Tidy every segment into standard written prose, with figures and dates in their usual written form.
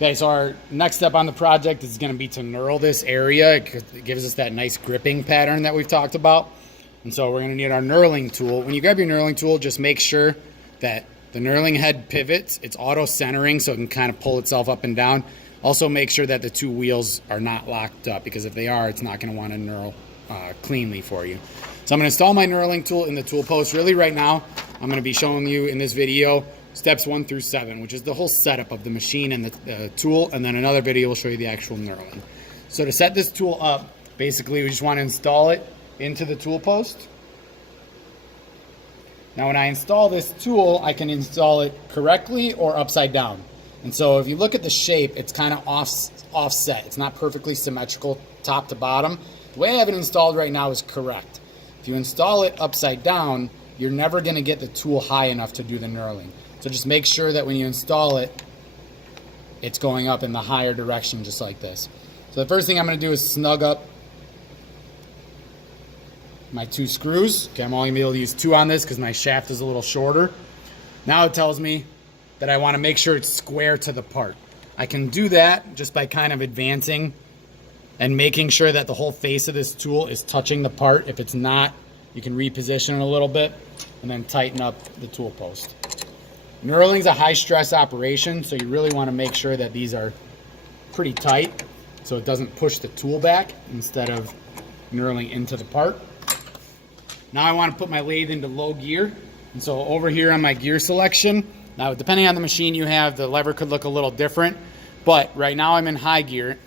Okay, so our next step on the project is going to be to knurl this area. It gives us that nice gripping pattern that we've talked about. And so we're going to need our knurling tool. When you grab your knurling tool, just make sure that the knurling head pivots. It's auto centering, so it can kind of pull itself up and down. Also make sure that the two wheels are not locked up, because if they are, it's not going to want to knurl cleanly for you. So I'm going to install my knurling tool in the tool post. Really right now, I'm going to be showing you in this video steps 1 through 7, which is the whole setup of the machine and the tool, and then another video will show you the actual knurling. So to set this tool up, basically we just want to install it into the tool post. Now when I install this tool, I can install it correctly or upside down. And so if you look at the shape, it's kind of offset. It's not perfectly symmetrical top to bottom. The way I have it installed right now is correct. If you install it upside down, you're never going to get the tool high enough to do the knurling. So just make sure that when you install it, it's going up in the higher direction, just like this. So the first thing I'm going to do is snug up my 2 screws. Okay, I'm only going to be able to use 2 on this because my shaft is a little shorter. Now it tells me that I want to make sure it's square to the part. I can do that just by kind of advancing and making sure that the whole face of this tool is touching the part. If it's not, you can reposition it a little bit and then tighten up the tool post. Knurling is a high stress operation, so you really want to make sure that these are pretty tight so it doesn't push the tool back instead of knurling into the part. Now I want to put my lathe into low gear, and so over here on my gear selection, now depending on the machine you have, the lever could look a little different, but right now I'm in high gear.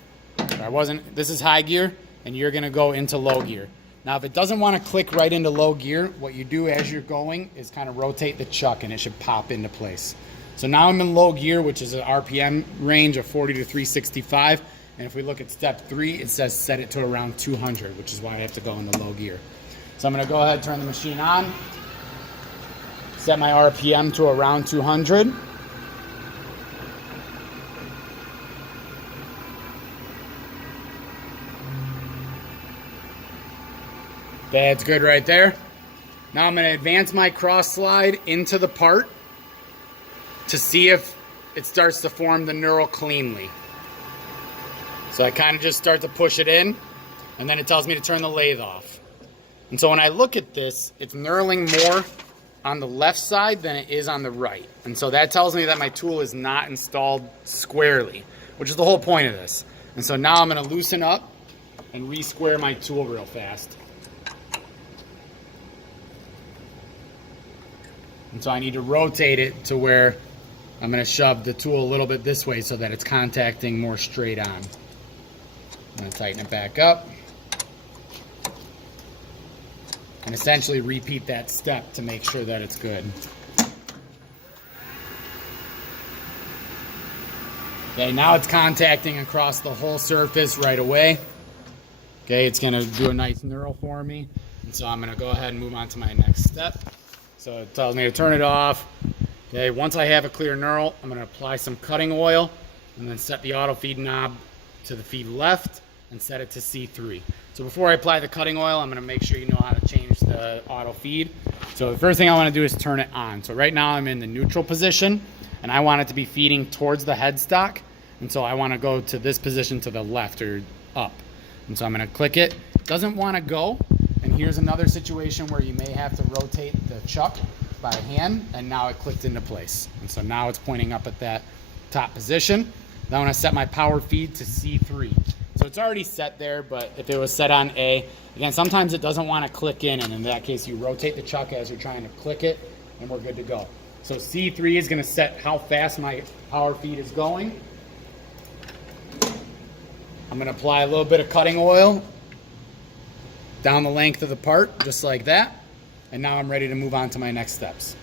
This is high gear, and you're going to go into low gear. Now, if it doesn't want to click right into low gear, what you do as you're going is kind of rotate the chuck, and it should pop into place. So now I'm in low gear, which is an RPM range of 40 to 365. And if we look at step 3, it says set it to around 200, which is why I have to go into low gear. So I'm going to go ahead and turn the machine on, set my RPM to around 200. That's good right there. Now I'm going to advance my cross slide into the part to see if it starts to form the knurl cleanly. So I kind of just start to push it in, and then it tells me to turn the lathe off. And so when I look at this, it's knurling more on the left side than it is on the right. And so that tells me that my tool is not installed squarely, which is the whole point of this. And so now I'm going to loosen up and re-square my tool real fast. And so I need to rotate it to where I'm going to shove the tool a little bit this way so that it's contacting more straight on. I'm going to tighten it back up. And essentially repeat that step to make sure that it's good. Okay, now it's contacting across the whole surface right away. Okay, it's going to do a nice knurl for me. And so I'm going to go ahead and move on to my next step. So it tells me to turn it off. Okay, once I have a clear knurl, I'm going to apply some cutting oil and then set the auto feed knob to the feed left and set it to C3. So before I apply the cutting oil, I'm going to make sure you know how to change the auto feed. So the first thing I want to do is turn it on. So right now I'm in the neutral position, and I want it to be feeding towards the headstock. And so I want to go to this position to the left or up. And so I'm going to click it. It doesn't want to go. And here's another situation where you may have to rotate the chuck by hand, and now it clicked into place. And so now it's pointing up at that top position. Then I want to set my power feed to C3. So it's already set there, but if it was set on A, again, sometimes it doesn't want to click in, and in that case, you rotate the chuck as you're trying to click it, and we're good to go. So C3 is going to set how fast my power feed is going. I'm going to apply a little bit of cutting oil down the length of the part, just like that. And now I'm ready to move on to my next steps.